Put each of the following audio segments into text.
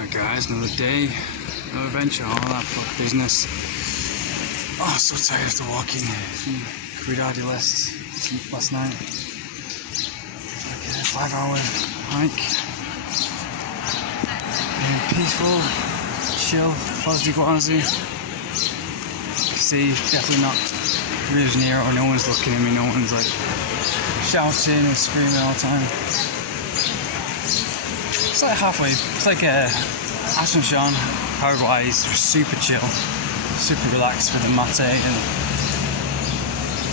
Alright guys, another day, another adventure, all that business. Oh, so tired after walking. Cuidado last night. Like a 5-hour hike. And peaceful, chill, Foz do Iguacu. See, definitely not Rio de Janeiro, or no one's looking at me, no one's like shouting and screaming all the time. It's like halfway, it's like Asuncion, Paraguay is super chill, super relaxed with the mate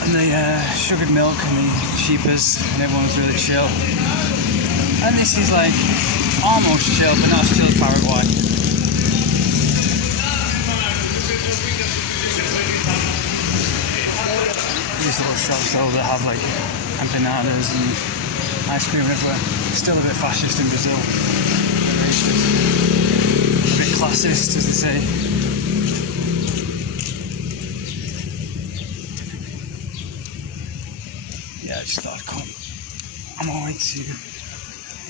and the sugared milk and the cheapers, and everyone's really chill. And this is like almost chill, but not as chill as Paraguay. These little shops though that have like empanadas and ice cream everywhere. Still a bit fascist in Brazil. A bit classist, as they say. Yeah, I just thought I'd come on my way to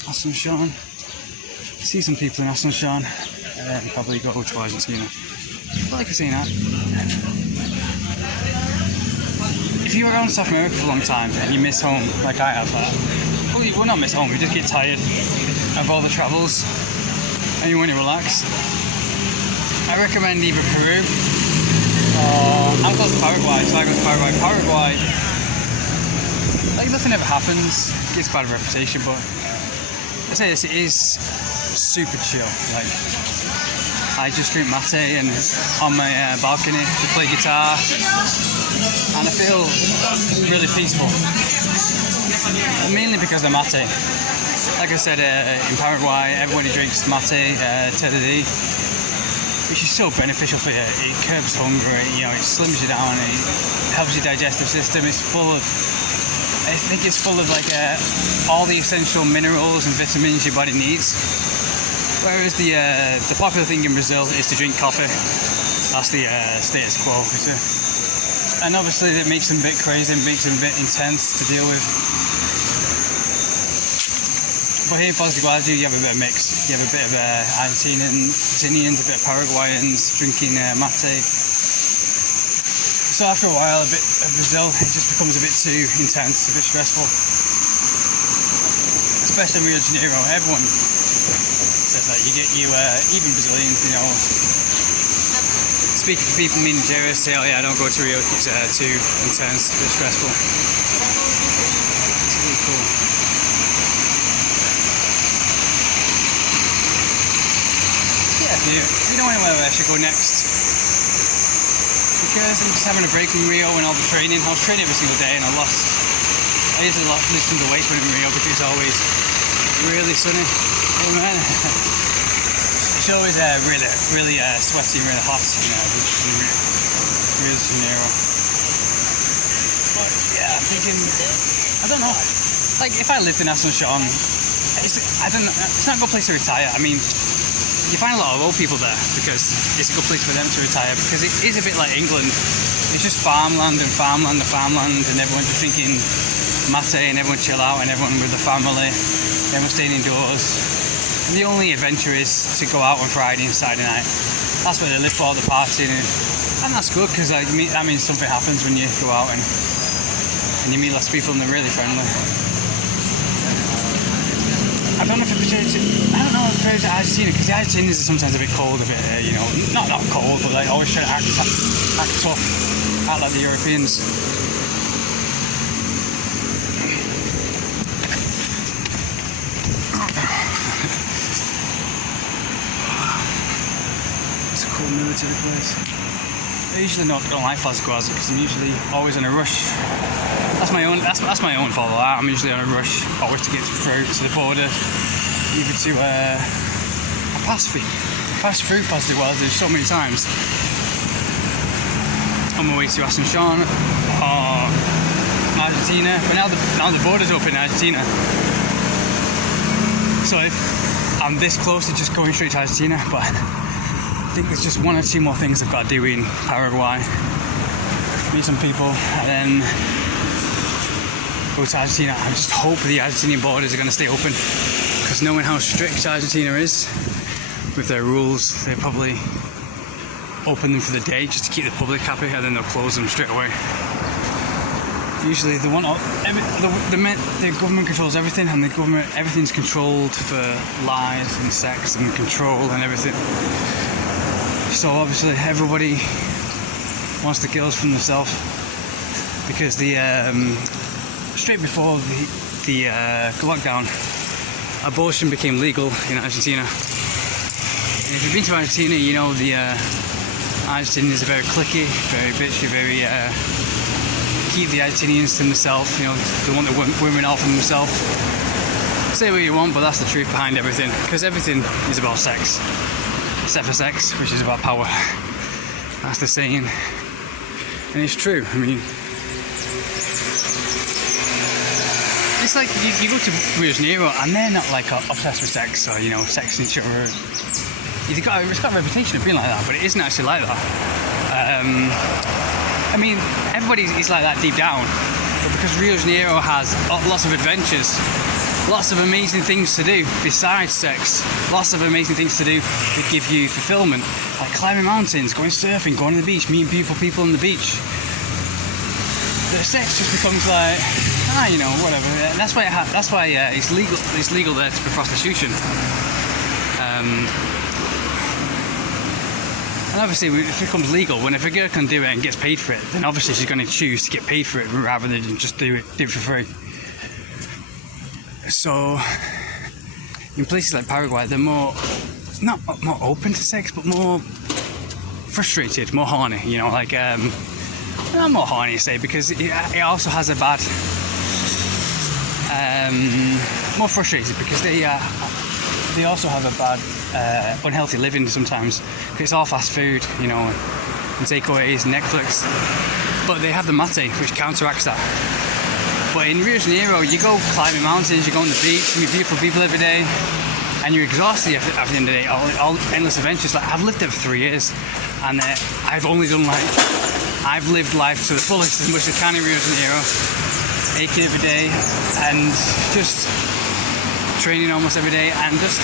Asuncion, see some people in Asuncion, and then probably go to Argentina. But like I say that, if you were around South America for a long time and you miss home, like I have, well, not miss home, you just get tired of all the travels and you want to relax, I recommend either Peru or, I'm close to Paraguay, so I go to Paraguay. Paraguay, like nothing ever happens, it gets a bad reputation, but I say this, it is super chill. Like, I just drink mate and on my balcony to play guitar, and I feel really peaceful. Mainly because of the mate. Like I said, in Paraguay, everybody drinks mate, tereré, which is so beneficial for you. It curbs hunger, it slims you down, it helps your digestive system. It's full of, I think it's full of like all the essential minerals and vitamins your body needs. Whereas the popular thing in Brazil is to drink coffee. That's the status quo. And obviously that makes them a bit crazy and makes them a bit intense to deal with. But here in Foz do Iguacu you have a bit of mix. You have a bit of Argentinians, a bit of Paraguayans drinking mate. So after a while, a bit of Brazil, it just becomes a bit too intense, a bit stressful. Especially in Rio de Janeiro, everyone says that. Even Brazilians, speaking to people in Nigeria, say, oh yeah, I don't go to Rio, it's too intense, a bit stressful. It's really cool. Yeah, if you know anywhere where I should go next, because I'm just having a break from Rio and all the training. I was training every single day and I usually lose tons of weight when I'm in Rio because it's always really sunny. Oh man. It's always really sweaty and really hot in Rio de Janeiro. But yeah, I'm thinking, I don't know, like if I lived in Asuncion, it's not a good place to retire. I mean, you find a lot of old people there because it's a good place for them to retire, because it is a bit like England. It's just farmland and farmland and farmland, and everyone's just drinking mate and everyone chill out and everyone with the family, everyone staying indoors. And the only adventure is to go out on Friday and Saturday night. That's where they live for, the partying, and that's good because that means something happens when you go out and you meet lots of people and they're really friendly. I don't know if it's Argentina, because the Argentinians are sometimes a bit cold, a bit, not cold, but they always try to act tough, act like the Europeans. It's a cool military place. I usually don't like Foz do Iguacu because I'm usually always in a rush. That's my own fault. I'm usually on a rush, always to get through to the border, either to I passed through Foz do Iguacu so many times on my way to Asuncion or Argentina, but now the border's open in Argentina. So if I'm this close to just going straight to Argentina, but I think there's just one or two more things I've got to do in Paraguay. Meet some people and then go to Argentina. I just hope the Argentinian borders are going to stay open, because knowing how strict Argentina is, with their rules. They probably open them for the day just to keep the public happy, and then they'll close them straight away. Usually they want the government controls everything, and everything's controlled for lies and sex and control and everything. So obviously everybody wants the girls from themselves, because the straight before the lockdown, abortion became legal in Argentina. And if you've been to Argentina, you know the Argentinians are very cliquey, very bitchy, very keep the Argentinians to themselves. You know, they want the women all for themselves. Say what you want, but that's the truth behind everything, because everything is about sex, except for sex, which is about power. That's the saying, and it's true. I mean, it's like you go to Rio de Janeiro and they're not like obsessed with sex, or, you know, sex and each other. It's got a reputation of being like that, but it isn't actually like that. I mean, everybody is like that deep down, but because Rio de Janeiro has lots of adventures, lots of amazing things to do besides sex, lots of amazing things to do that give you fulfillment, like climbing mountains, going surfing, going to the beach, meeting beautiful people on the beach. The sex just becomes like, you know, whatever. That's why it's legal. It's legal there for prostitution. And obviously, if it becomes legal, when if a girl can do it and gets paid for it, then obviously she's going to choose to get paid for it rather than just do it for free. So, in places like Paraguay, they're not more open to sex, but more frustrated, more horny. You know, like not more horny, say, because it also has a bad, more frustrated because they also have a bad, unhealthy living sometimes. It's all fast food, you know, and takeaways, Netflix. But they have the mate, which counteracts that. But in Rio de Janeiro, you go climbing mountains, you go on the beach, you meet beautiful people every day, and you're exhausted at the end of the day. All endless adventures. Like, I've lived there for 3 years, and I've lived life to the fullest as much as I can in Rio de Janeiro, aching every day, and just training almost every day, and just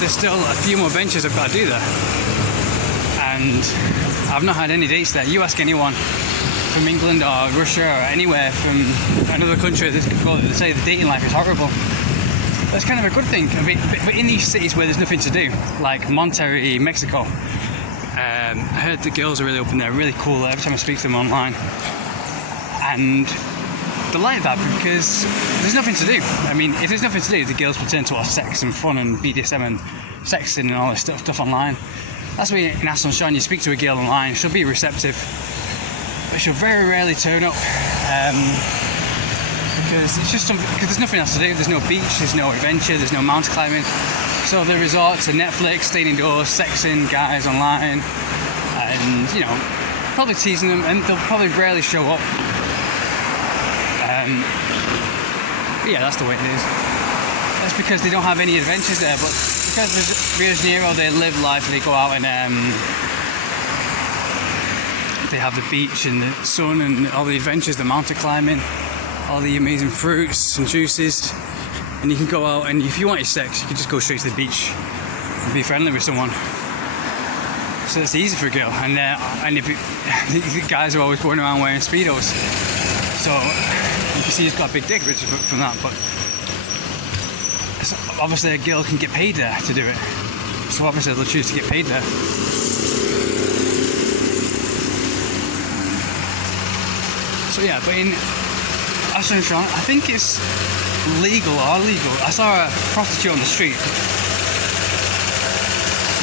there's still a few more adventures I've got to do there, and I've not had any dates there. You ask anyone from England or Russia or anywhere from another country, they say the dating life is horrible. That's kind of a good thing. But in these cities where there's nothing to do, like Monterrey, Mexico, I heard the girls are really open there, really cool every time I speak to them online, and they like that because there's nothing to do. I mean, if there's nothing to do, the girls will turn to sex and fun and BDSM and sexting and all this stuff online. That's why in Asuncion, you speak to a girl online, she'll be receptive, but she'll very rarely turn up, because there's nothing else to do. There's no beach, there's no adventure, there's no mountain climbing. So they resort to Netflix, staying indoors, sexing guys online, and, you know, probably teasing them, and they'll probably rarely show up. But yeah, that's the way it is. That's because they don't have any adventures there, but because there's Rio de Janeiro, they live life, they go out and they have the beach and the sun and all the adventures, the mountain climbing, all the amazing fruits and juices, and you can go out, and if you want your sex, you can just go straight to the beach and be friendly with someone. So it's easy for a girl, and the guys are always going around wearing Speedos, so you can see he's got a big dick from that. But obviously a girl can get paid there to do it, so obviously they'll choose to get paid there. So yeah, but in Asuncion, I think it's legal or illegal. I saw a prostitute on the street.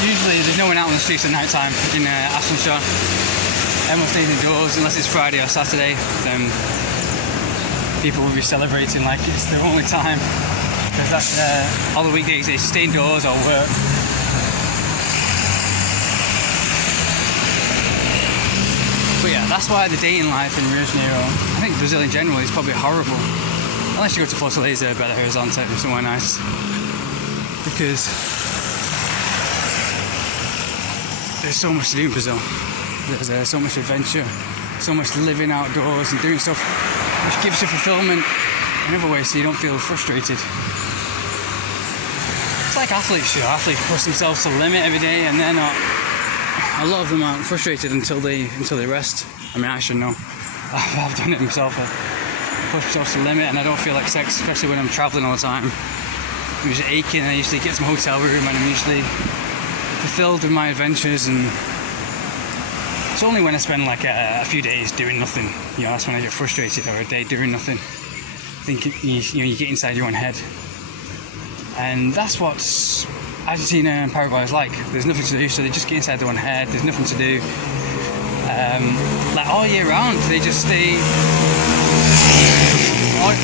Usually there's no one out on the streets at night time in Asuncion. Everyone stays indoors unless it's Friday or Saturday. Then people will be celebrating like it's their only time, because that's all the weekdays they stay indoors or work. But yeah, that's why the dating life in Rio de Janeiro, I think Brazil in general, is probably horrible. Unless you go to Fortaleza, Belo Horizonte, or somewhere nice. Because there's so much to do in Brazil. There's so much adventure, so much living outdoors and doing stuff which gives you fulfillment in other ways, so you don't feel frustrated. It's like athletes, you know. Athletes push themselves to the limit every day, and they're not. A lot of them aren't frustrated until they rest. I mean, I should know. I've done it myself. I push myself to the limit, and I don't feel like sex, especially when I'm traveling all the time. I'm usually aching, and I usually get to my hotel room, and I'm usually fulfilled with my adventures. And it's only when I spend like a few days doing nothing, you know, that's when I get frustrated, or a day doing nothing. I think you get inside your own head, and that's what Argentina and Paraguay is like. There's nothing to do, so they just get inside their own head. There's nothing to do. Like all year round, they just stay.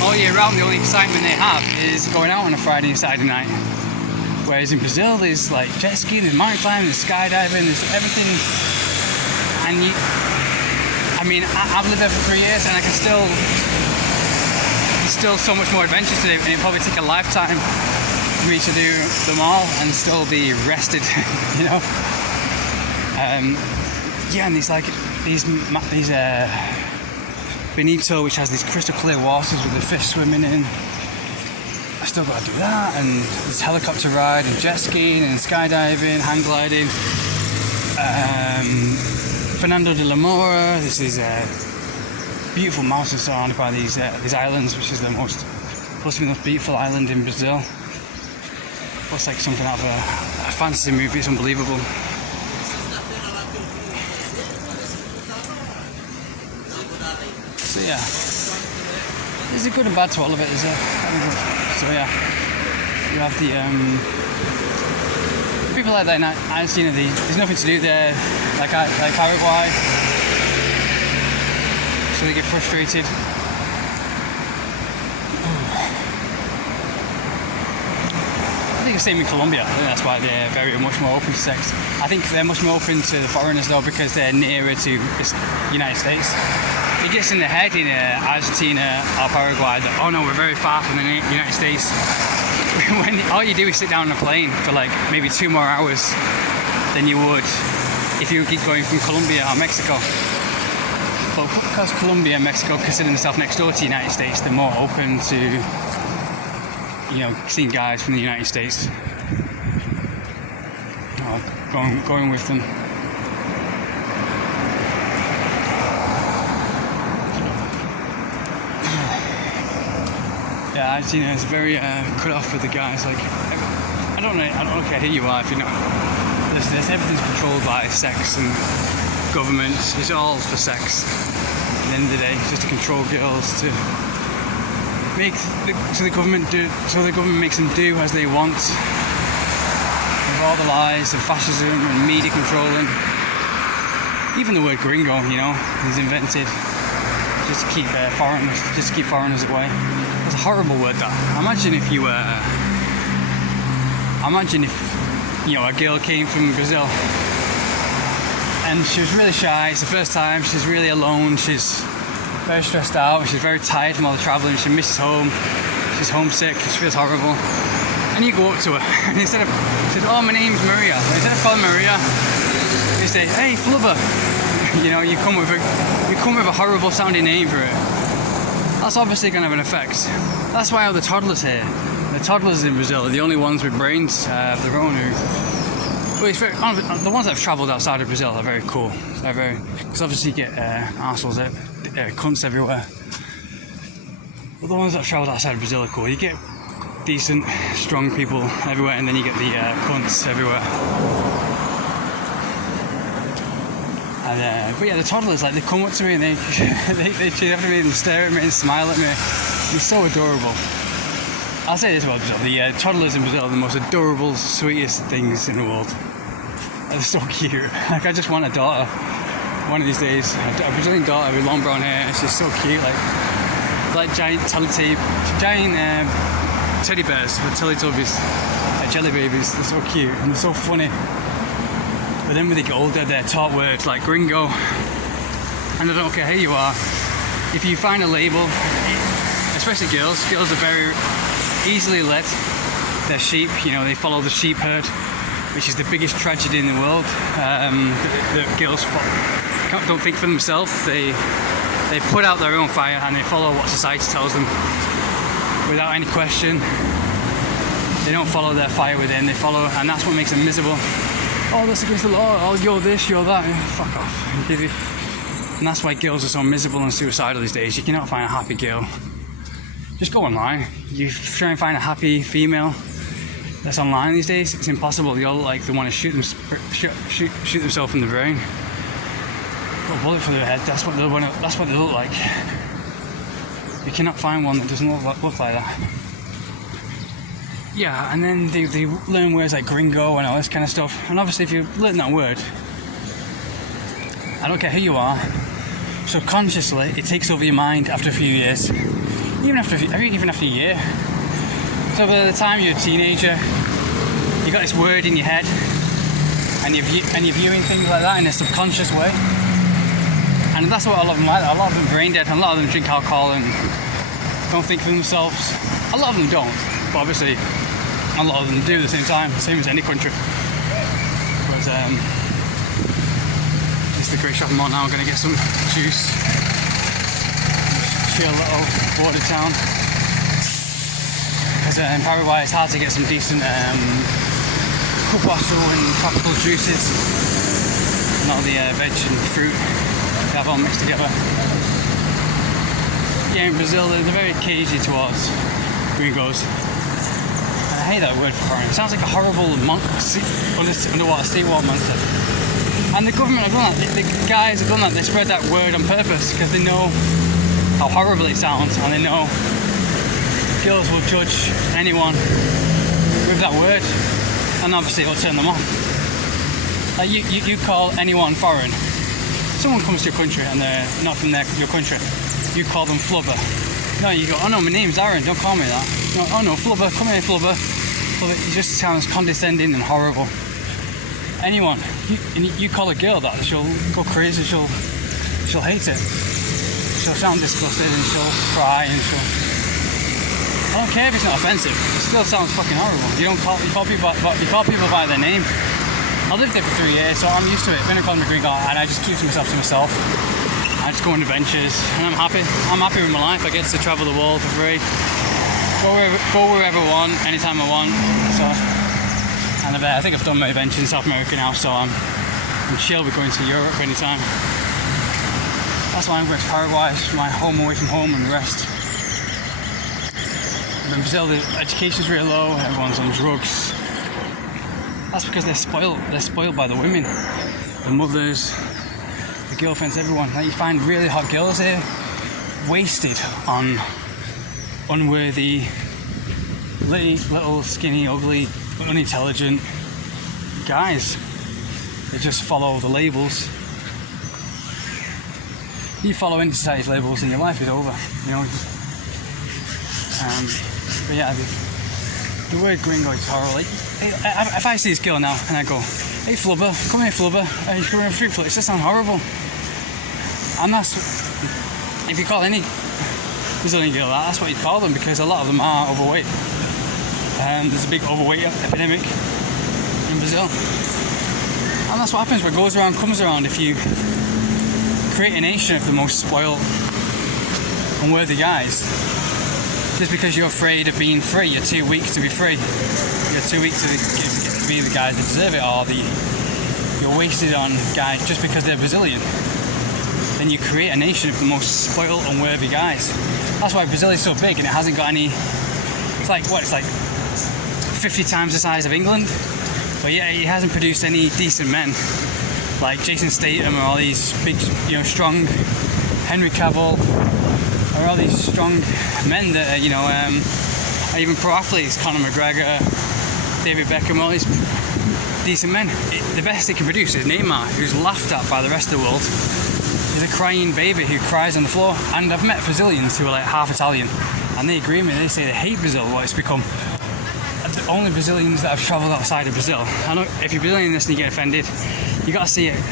All year round, the only excitement they have is going out on a Friday and Saturday night. Whereas in Brazil, there's like jet skiing, there's mountain climbing, there's skydiving, there's everything. And I've lived there for 3 years, and I can still. There's still so much more adventure to do, and it'll probably take a lifetime for me to do them all and still be rested, you know. Yeah, and these Benito, which has these crystal clear waters with the fish swimming in. I still got to do that, and this helicopter ride, and jet skiing, and skydiving, hang gliding. Fernando de la Mora. This is beautiful mountains surrounded by these islands, which is supposed to be the most beautiful island in Brazil. Looks like something out of a fantasy movie. It's unbelievable. So yeah, there's a good and bad to all of it, is there? So yeah, you have the people like that in Argentina. There's nothing to do there, like Paraguay. So they get frustrated. I think the same in Colombia. I think that's why they're very much more open to sex. I think they're much more open to the foreigners though, because they're nearer to the United States. It gets in the head in Argentina or Paraguay that, oh no, we're very far from the United States. When all you do is sit down on a plane for like maybe 2 more hours than you would if you keep going from Colombia or Mexico. But because Colombia and Mexico consider themselves next door to the United States, they're more open to, you know, seeing guys from the United States, going with them. Yeah, Argentina is very cut off with the guys. Like, I don't care who you are if you're not. There's everything's controlled by sex and government. It's all for sex. At the end of the day, just to control girls, to make the government makes them do as they want. With all the lies and fascism and media controlling. Even the word gringo, you know, is invented just to keep foreigners away. It's a horrible word, that. Imagine if you know, a girl came from Brazil and she was really shy. It's the first time. She's really alone. She's very stressed out. She's very tired from all the traveling. She misses home. She's homesick. She feels horrible. And you go up to her and instead of says, "Oh, my name's Maria," instead of calling Maria, you say, "Hey, Flubber." You know, you come with a horrible sounding name for it. That's obviously going to have an effect. That's why all the toddlers here, the toddlers in Brazil, are the only ones with brains of their own. The ones that have travelled outside of Brazil are very cool. They're very, because obviously you get arseholes, cunts everywhere. But the ones that have travelled outside of Brazil are cool. You get decent, strong people everywhere, and then you get the cunts everywhere. But yeah, the toddlers, like, they come up to me and they cheer after me and stare at me and smile at me. It's so adorable. I'll say this about Brazil: the toddlers in Brazil are the most adorable, sweetest things in the world. They're so cute. Like, I just want a daughter one of these days. A Brazilian daughter with long brown hair. It's just so cute. Like giant teddy bears with Teletubbies, like jelly babies. They're so cute and they're so funny. But then when they get older, they're taught words like gringo. And I don't care who you are. If you find a label, especially girls are very easily led. They're sheep, you know, they follow the sheep herd, which is the biggest tragedy in the world. The girls don't think for themselves. They put out their own fire and they follow what society tells them without any question. They don't follow their fire within, they follow, and that's what makes them miserable. Oh, that's against the law, oh, you're this, you're that, fuck off. And that's why girls are so miserable and suicidal these days. You cannot find a happy girl. Just go online. You try and find a happy female that's online these days, it's impossible. They all like they want to shoot themselves in the brain. Put a bullet through their head. That's what they want. That's what they look like. You cannot find one that doesn't look like that. Yeah, and then they learn words like gringo and all this kind of stuff. And obviously, if you learn that word, I don't care who you are, subconsciously it takes over your mind after a few years, even after a year. So by the time you're a teenager, you got this word in your head, and you're viewing things like that in a subconscious way. And that's what a lot of them like. A lot of them are brain dead, and a lot of them drink alcohol and don't think for themselves. A lot of them don't, but obviously a lot of them do at the same time, same as any country. But it's the great shopping mall now. I'm going to get some juice. Chill little border town. Because in Paraguay it's hard to get some decent iguacu and tropical juices. And all the veg and fruit they have all mixed together. Yeah, in Brazil they're very cagey towards gringos. And I hate that word for foreign. It sounds like a horrible underwater seawater monster. And the government have done that. The guys have done that. They spread that word on purpose because they know how horrible it sounds, and they know girls will judge anyone with that word, and obviously it'll turn them off. Like you call anyone foreign. Someone comes to your country and they're not from your country. You call them flubber. No, you go, oh no, my name's Aaron, don't call me that. No, oh no, flubber, come here, flubber. It just sounds condescending and horrible. Anyone, you call a girl that, she'll go crazy, she'll hate it. She'll sound disgusted and she'll cry and I don't care if it's not offensive, it still sounds fucking horrible. You call people by their name. I lived there for 3 years, so I'm used to it. Been a convict green card, and I just keep myself to myself. I just go on adventures, and I'm happy. I'm happy with my life. I get to travel the world for free. Go wherever I want, anytime I want. So, and I think I've done my adventures in South America now, so I'm chill with going to Europe anytime. That's why I'm going to Paraguay. It's my home away from home and the rest. In Brazil, the education's really low. Everyone's on drugs. That's because they're spoiled by the women, the mothers, the girlfriends, everyone. Like you find really hot girls here, wasted on unworthy, little skinny, ugly, unintelligent guys. They just follow the labels. You follow into society's labels and your life is over, you know. But yeah, the word gringo is horrible. Like, if I see this girl now and I go, hey flubber, come here flubber, you come here for street foot, it just sounds horrible. And that's, if you call any Brazilian girl that's what you call them, because a lot of them are overweight. There's a big overweight epidemic in Brazil. And that's what happens, what goes around comes around. If you create a nation of the most spoiled, unworthy guys, just because you're afraid of being free, you're too weak to be free. You're too weak to be the guys that deserve it, or you're wasted on guys just because they're Brazilian. Then you create a nation of the most spoiled, unworthy guys. That's why Brazil is so big and it hasn't got any. It's like 50 times the size of England, but yeah, it hasn't produced any decent men like Jason Statham or all these big, strong Henry Cavill. Or all these strong men that are, even pro athletes, Conor McGregor, David Beckham, all these decent men. The best they can produce is Neymar, who's laughed at by the rest of the world. He's a crying baby who cries on the floor. And I've met Brazilians who are like half Italian, and they agree with me. They say they hate Brazil, what it's become. The only Brazilians that have travelled outside of Brazil. I know if you're Brazilian in this and you get offended, you got to see it.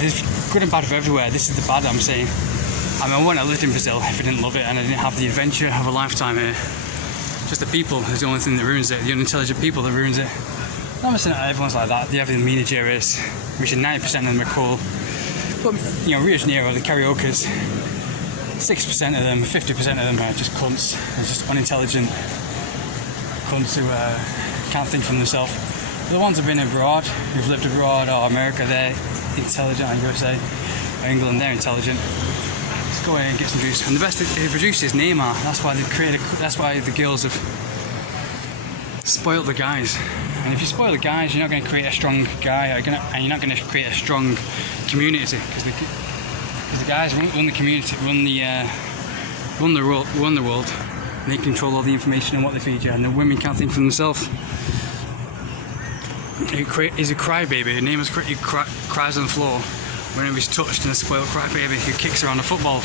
There's good and bad for everywhere. This is the bad I'm saying. I mean, I wouldn't have lived in Brazil if I didn't love it and I didn't have the adventure of a lifetime here. Just the people is the only thing that ruins it, the unintelligent people that ruins it. I'm not saying that everyone's like that. They have the mean areas, which 90% of them are cool. But, Rio de Janeiro, the karaokes, 6% of them, 50% of them are just cunts. They're just unintelligent comes to can't think for themselves. The ones who've been abroad, who've lived abroad, or America, they're intelligent, or USA, or England, they're intelligent. Let's go away and get some juice. And the best they produce is Neymar. That's why they've created. That's why the girls have spoiled the guys. And if you spoil the guys, you're not going to create a strong guy, and you're not going to create a strong community, because the guys run the community, run the world. And they control all the information and what they feed you, and the women can't think for themselves. He's a crybaby. He cries on the floor whenever he's touched, and a spoiled crybaby who kicks around a football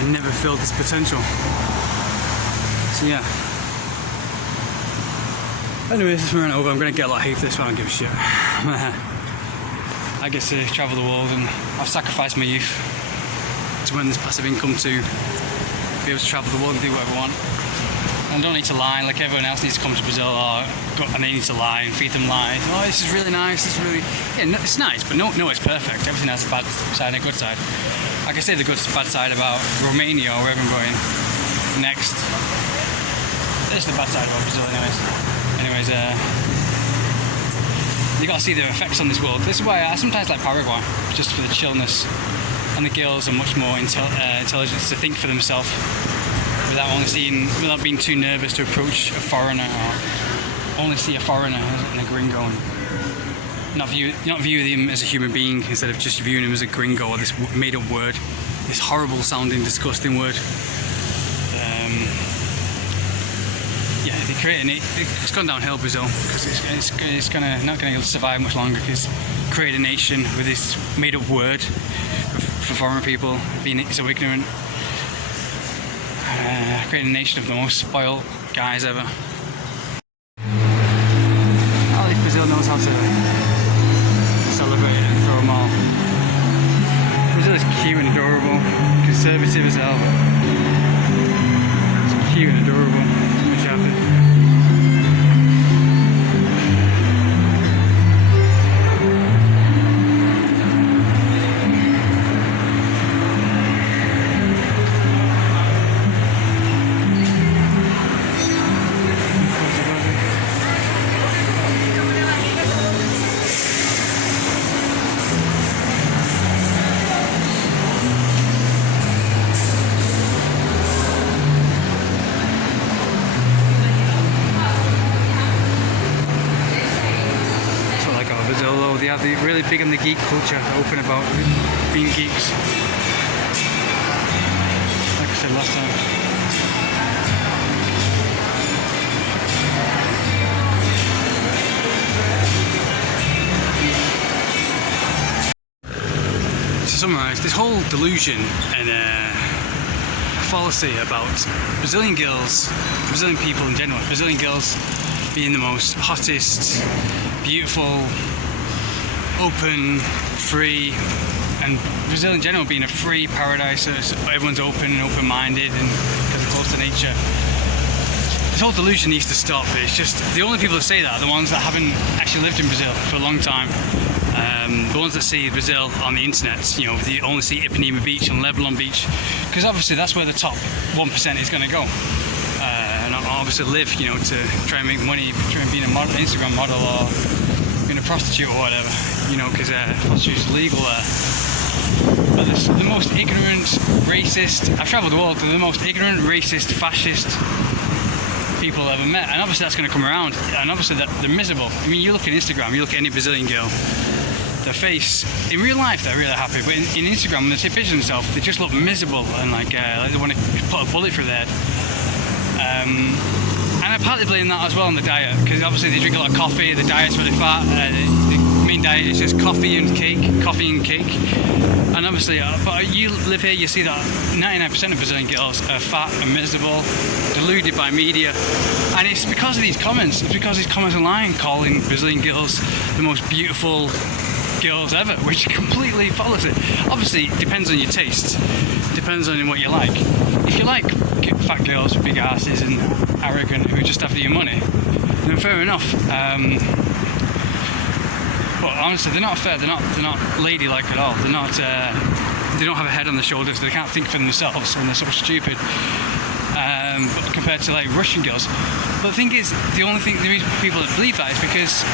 and never filled his potential. So yeah. Anyways, this ran over. I'm going to get a lot of hate for this, but I don't give a shit. I get to travel the world, and I've sacrificed my youth to earn this passive income to be able to travel the world and do whatever I want. And I don't need to lie like everyone else needs to come to Brazil, and they need to lie and feed them lies. Oh, this is really nice. This is really, yeah, it's nice, but no, it's perfect. Everything has a bad side and a good side. I can say the bad side about Romania or wherever I'm going next. This is the bad side about Brazil, anyways, you got to see the effects on this world. This is why I sometimes like Paraguay, just for the chillness, and the girls are much more intelligent to think for themselves without being too nervous to approach a foreigner, or only see a foreigner and a gringo, and not view them as a human being instead of just viewing him as a gringo or this made-up word, this horrible sounding, disgusting word. Yeah, they create it's gone downhill, Brazil, because it's not going to survive much longer, because create a nation with this made-up word for foreign people being so ignorant. Create a nation of the most spoiled guys ever. At least Brazil knows how to celebrate and throw them all. Brazil is cute and adorable, conservative as hell. It's cute and adorable. Makes you happy. They have the really big on the geek culture, open about being geeks. Like I said last time. To summarise, this whole delusion and fallacy about Brazilian girls, Brazilian people in general, Brazilian girls being the most hottest, beautiful, open, free, and Brazil in general being a free paradise, so everyone's open and open-minded and because they're close to nature. This whole delusion needs to stop. It's just the only people that say that are the ones that haven't actually lived in Brazil for a long time. The ones that see Brazil on the internet, they only see Ipanema Beach and Leblon Beach, because obviously that's where the top 1% is going to go. And obviously live, to try and make money, try and be a model, Instagram model, or being a prostitute or whatever, because prostitution is legal there. But the most ignorant, racist, I've travelled the world, the most ignorant, racist, fascist people I've ever met, and obviously that's going to come around, and obviously they're miserable. I mean, you look at Instagram, you look at any Brazilian girl, their face, in real life they're really happy, but in Instagram, when they take pictures of themselves, they just look miserable and like they want to put a bullet through their head. And I partly blame that as well on the diet, because obviously they drink a lot of coffee, the diet's really fat, the main diet is just coffee and cake, and obviously, but you live here, you see that 99% of Brazilian girls are fat and miserable, deluded by media, and it's because of these comments, online calling Brazilian girls the most beautiful girls ever, which completely follows it. Obviously, it depends on your taste, depends on what you like. If you like fat girls with big asses and arrogant who are just after your money, then fair enough. But honestly, they're not fair. They're not ladylike at all. They don't have a head on their shoulders. They can't think for themselves, and they're so stupid. But compared to like Russian girls, But the thing is, the reason people that believe that is because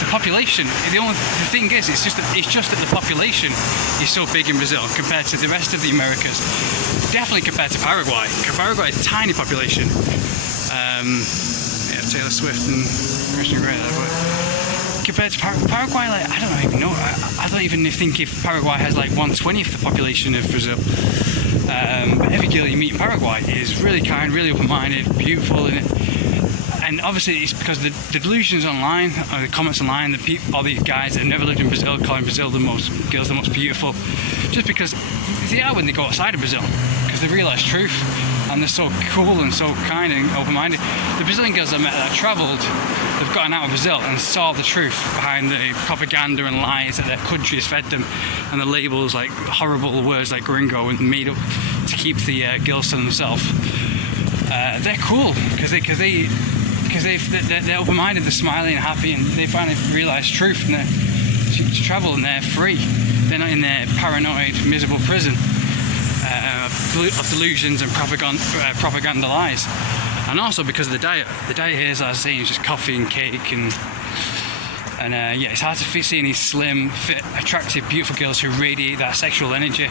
the population. The thing is, it's just that the population is so big in Brazil compared to the rest of the Americas. Definitely compared to Paraguay. Paraguay is a tiny population. Taylor Swift and Christian Grey there, but compared to Paraguay, like I don't even think if Paraguay has like 1/20th the population of Brazil. But every girl you meet in Paraguay is really kind, really open-minded, beautiful, and obviously it's because the delusions online, or the comments online, all these guys that have never lived in Brazil calling Brazil the most beautiful, just because they are when they go outside of Brazil, because they realise truth, and they're so cool and so kind and open-minded. The Brazilian girls I met that travelled, they've gotten out of Brazil and saw the truth behind the propaganda and lies that their country has fed them, and the labels like horrible words like gringo and made up to keep the girls to themselves. They're cool because they're open-minded, they're smiling and happy, and they finally realise truth, and they travel and they're free. They're not in their paranoid, miserable prison of delusions and propaganda lies. And also because of the diet. The diet here, as I was saying, is just coffee and cake, and it's hard to see any slim, fit, attractive, beautiful girls who radiate that sexual energy,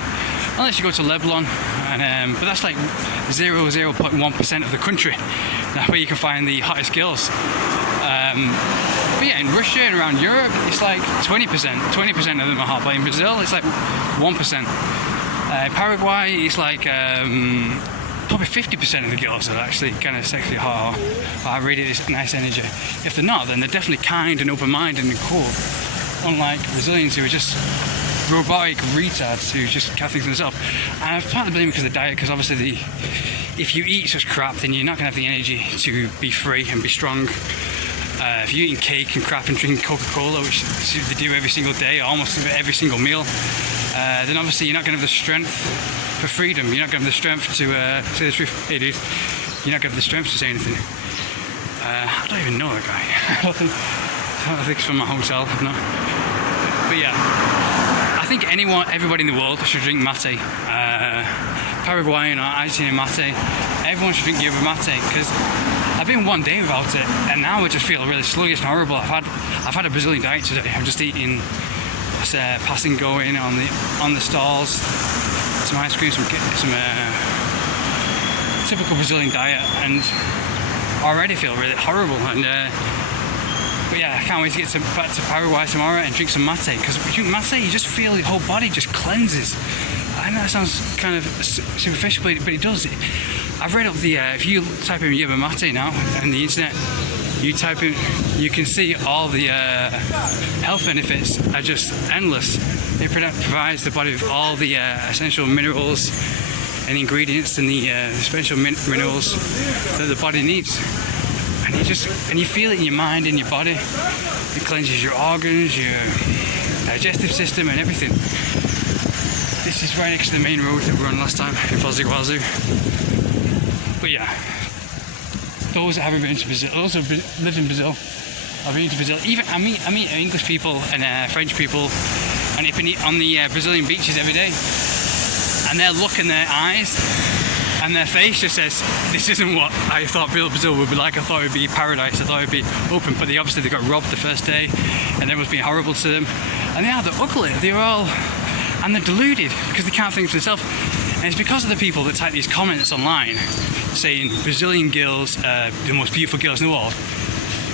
unless you go to Lebanon, but that's like 0.1% of the country. That's where you can find the hottest girls. But yeah, in Russia and around Europe, it's like 20%. 20% of them are hot, but in Brazil, it's like 1%. Paraguay, it's like probably 50% of the girls are actually kind of sexually hot or radiate this nice energy. If they're not, then they're definitely kind and open-minded and cool. Unlike Brazilians who are just robotic retards who just can't think for themselves. And I partly blame because of the diet, because obviously if you eat such crap, then you're not going to have the energy to be free and be strong. If you're eating cake and crap and drinking Coca-Cola, which they do every single day, almost every single meal, then obviously you're not going to have the strength for freedom. You're not going to have the strength to say the truth. Hey dude, you're not going to have the strength to say anything. I don't even know that guy. I don't think it's from my hotel, no. But yeah, I think everybody in the world should drink mate. Paraguayan or Argentinian mate. Everyone should drink yerba mate, because I've been one day without it, and now I just feel really sluggish and horrible. I've had a Brazilian diet today. I'm just eating, passing going on the stalls, some ice cream, some typical Brazilian diet, and I already feel really horrible. And but yeah, I can't wait to get back to Paraguay tomorrow and drink some mate, because when you drink mate, you just feel your whole body just cleanses. I know that sounds kind of superficial, but it does. I've read up if you type in yerba mate now on the internet, you can see all the health benefits are just endless. It provides the body with all the essential minerals and ingredients and the essential minerals that the body needs. And you feel it in your mind and your body. It cleanses your organs, your digestive system, and everything. This is right next to the main road that we were on last time in Foz do Iguaçu. But yeah, those that haven't been to Brazil, those who live in Brazil, I've been to Brazil. Even I meet English people and French people, and on the Brazilian beaches every day, and their look in their eyes and their face just says, "This isn't what I thought Brazil would be like. I thought it would be paradise. I thought it would be open." But obviously they got robbed the first day, and everyone's been horrible to them. And they're ugly. And they're deluded because they can't think for themselves. And it's because of the people that type these comments online saying Brazilian girls are the most beautiful girls in the world.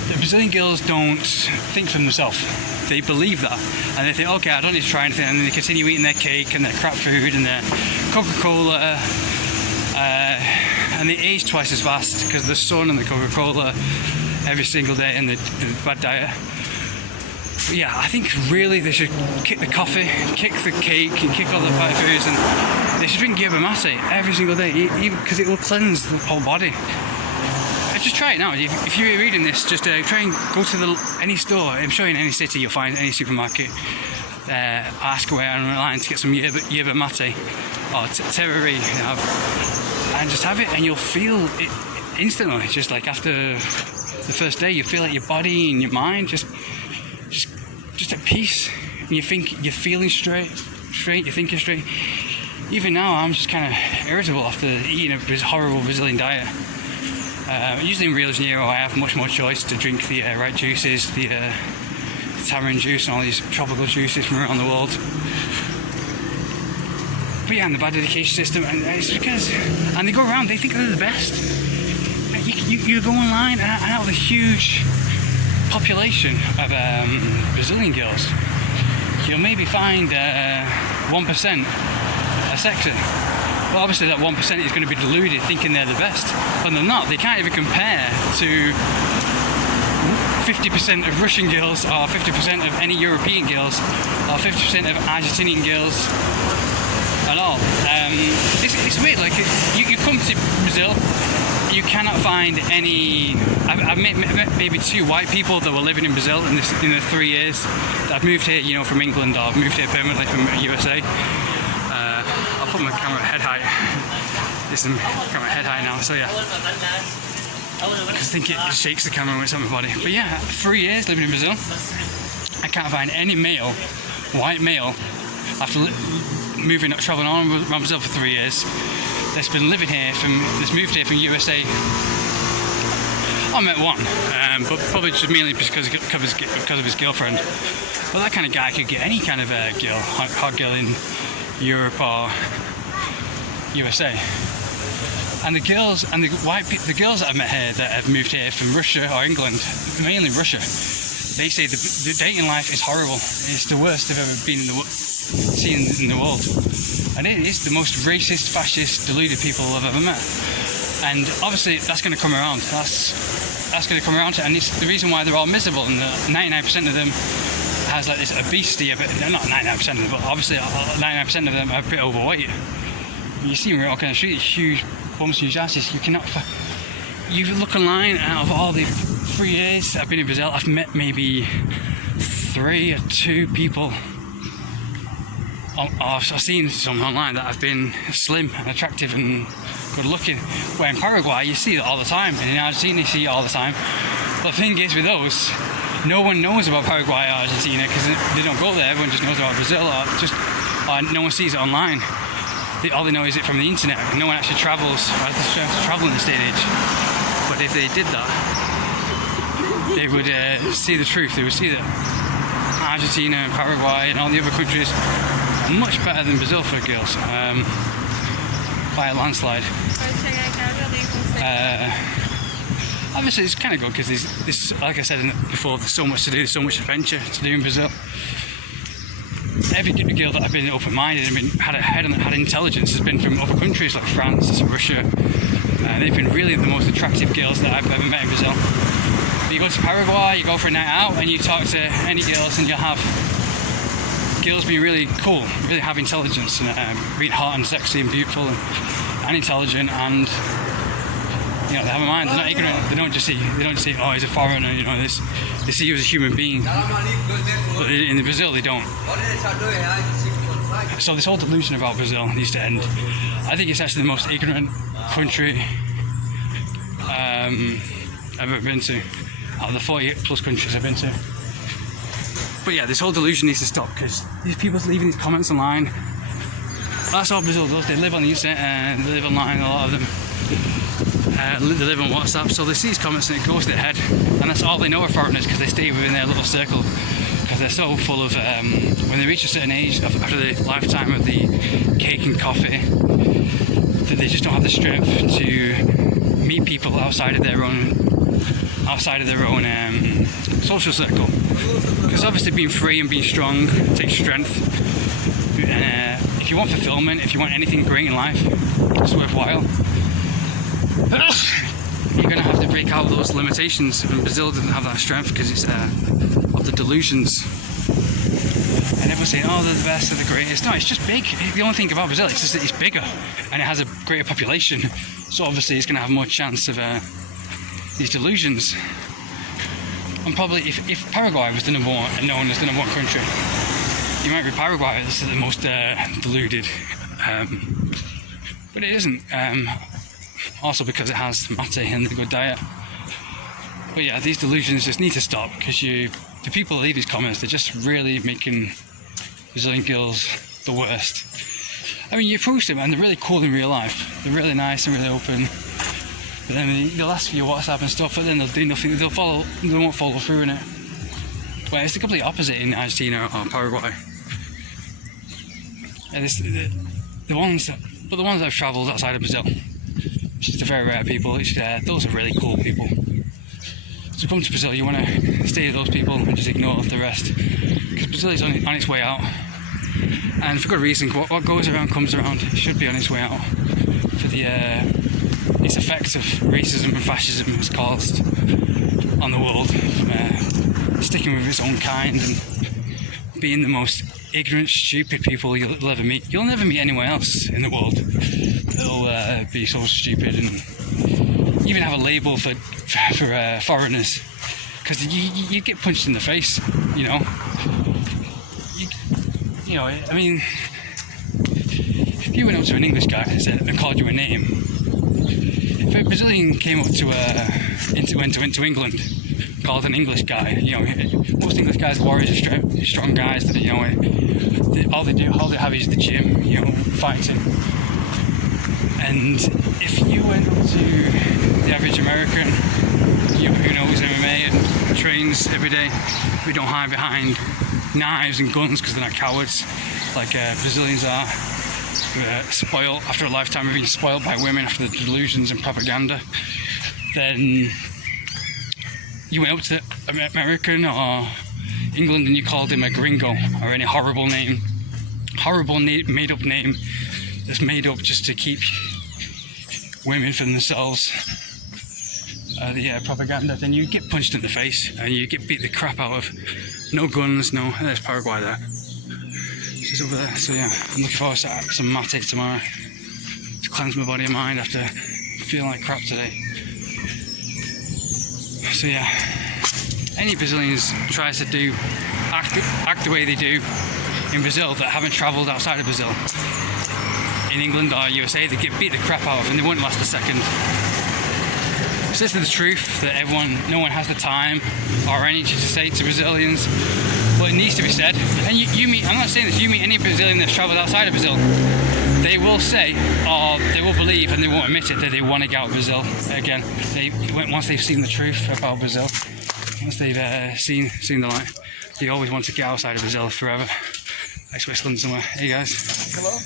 The Brazilian girls don't think for themselves. They believe that. And they think, okay, I don't need to try anything. And then they continue eating their cake and their crap food and their Coca-Cola. And they age twice as fast because of the sun and the Coca-Cola every single day and the bad diet. But yeah, I think really they should kick the coffee, kick the cake, and kick all the bad foods, and they should drink yerba mate every single day, even because it will cleanse the whole body. Just try it now. If you're reading this, just try and go to any store. I'm sure in any city you'll find any supermarket. Ask away online to get some yerba mate or tereré, and just have it, and you'll feel it instantly. Just like after the first day, you feel like your body and your mind just at peace, and you're feeling straight, you're thinking straight. Even now, I'm just kind of irritable after eating a horrible Brazilian diet. Usually in Rio de Janeiro I have much more choice to drink the right juices, the tamarind juice and all these tropical juices from around the world. But yeah, and the bad education system, and it's because, and they go around, they think they're the best. You go online, and out of the huge population of Brazilian girls, you'll maybe find 1% are sexy. Well, obviously that 1% is going to be deluded, thinking they're the best, but they're not. They can't even compare to 50% of Russian girls, or 50% of any European girls, or 50% of Argentinian girls at all. It's weird. Like you come to Brazil, you cannot find any. I've met maybe 2 white people that were living in Brazil in the 3 years that I've moved here, you know, from England, or I've moved here permanently from USA. I'll put my camera head height. This is camera head height now, so yeah. Because I think it shakes the camera when it's on my body. But yeah, 3 years living in Brazil, I can't find any male, white male, after traveling on around Brazil for 3 years, that's been living here that's moved here from USA. I met one, but probably just mainly because of his girlfriend. But that kind of guy could get any kind of girl, hot girl in Europe or USA. And the girls and the girls that I've met here that have moved here from Russia or England, mainly Russia, they say the dating life is horrible. It's the worst they've ever seen in the world, and it is the most racist, fascist, deluded people I've ever met. And obviously that's going to come around. That's going to come around to, and it's the reason why they're all miserable. And 99% of them has like this obesity. But not 99% of them, but obviously 99% of them are a bit overweight. You see them walking on the street, huge bums, huge asses. You look online, out of all the 3 years that I've been in Brazil, I've met maybe 3 or 2 people. I've seen some online that have been slim and attractive and good looking. Where in Paraguay you see it all the time, and in Argentina you see it all the time. But the thing is with those, no one knows about Paraguay or Argentina because they don't go there. Everyone just knows about Brazil, or no one sees it online. All they know is it from the internet. No one actually travels, or has the chance to travel in this day and age. But if they did that, they would see the truth. They would see that Argentina and Paraguay and all the other countries are much better than Brazil for girls, by a landslide. Obviously it's kind of good because there's, like I said before, there's so much to do, there's so much adventure to do in Brazil. Every girl that I've been open-minded and had intelligence has been from other countries like France, Russia. They've been really the most attractive girls that I've ever met in Brazil. But you go to Paraguay, you go for a night out, and you talk to any girls, and you'll have girls being really cool, really have intelligence, and being hot and sexy and beautiful and intelligent, and you know, they have a mind. They're not ignorant. They don't just see, oh, he's a foreigner. You know, they see you as a human being. But in Brazil, they don't. So this whole delusion about Brazil needs to end. I think it's actually the most ignorant country I've ever been to, out of the 48 plus countries I've been to. But yeah, this whole delusion needs to stop, because these people leaving these comments online, that's all Brazil does. They live on the internet and they live online, a lot of them. They live on WhatsApp, so they see these comments and it goes to their head, and that's all they know are foreigners, because they stay within their little circle, because they're so full of, when they reach a certain age, after the lifetime of the cake and coffee, that they just don't have the strength to meet people outside of their own social circle. Because obviously being free and being strong takes strength, and if you want fulfillment, if you want anything great in life, it's worthwhile, you're going to have to break out those limitations, and Brazil doesn't have that strength because it's of the delusions. And everyone's saying, oh, they're the best, they're the greatest. No, it's just big. The only thing about Brazil is just that it's bigger and it has a greater population, so obviously it's going to have more chance of these delusions. And probably if Paraguay was the number one and known as the number one country, you might be Paraguay as the most deluded, but it isn't. Also because it has mate and a good diet. But yeah, these delusions just need to stop, because the people that leave these comments, they're just really making Brazilian girls the worst. I mean, you approach them and they're really cool in real life. They're really nice and really open. But then they'll ask for your WhatsApp and stuff, but then they'll do nothing. They won't follow through in it. Well, it's the complete opposite in Argentina or Paraguay. The ones that have travelled outside of Brazil, which is the very rare people, those are really cool people. So come to Brazil, you want to stay with those people and just ignore the rest, because Brazil is on its way out, and for good reason. What goes around comes around. It should be on its way out for its effects of racism and fascism has caused on the world, from sticking with its own kind and being the most ignorant, stupid people you'll ever meet. You'll never meet anyone else in the world that'll be so stupid and even have a label for foreigners, because you get punched in the face, you know. I mean, if you went up to an English guy and called you a name, if a Brazilian came up to went to England, called an English guy, most English guys, warriors, are strong guys that all they have is the gym, fighting. And if you went up to the average American, who knows MMA and trains every day, who don't hide behind knives and guns because they're not cowards like Brazilians are, who are spoiled after a lifetime of being spoiled by women after the delusions and propaganda, then you went up to the American or England and you called him a gringo or any horrible made-up name that's made up just to keep women for themselves, the propaganda, then you get punched in the face and you get beat the crap out of. No guns, no. There's Paraguay there. She's over there. So yeah, I'm looking forward to some mate tomorrow to cleanse my body and mind after feeling like crap today. So yeah, any Brazilians tries to act the way they do in Brazil that haven't travelled outside of Brazil, in England or USA, they get beat the crap out of and they won't last a second. So this is the truth that no one has the time or energy to say to Brazilians, but it needs to be said. And I'm not saying this, you meet any Brazilian that's travelled outside of Brazil, they will say, or they will believe, and they won't admit it, that they want to get out of Brazil again. Once they've seen the truth about Brazil, once they've seen the light, they always want to get outside of Brazil forever, like Switzerland somewhere. Hey guys. Hello.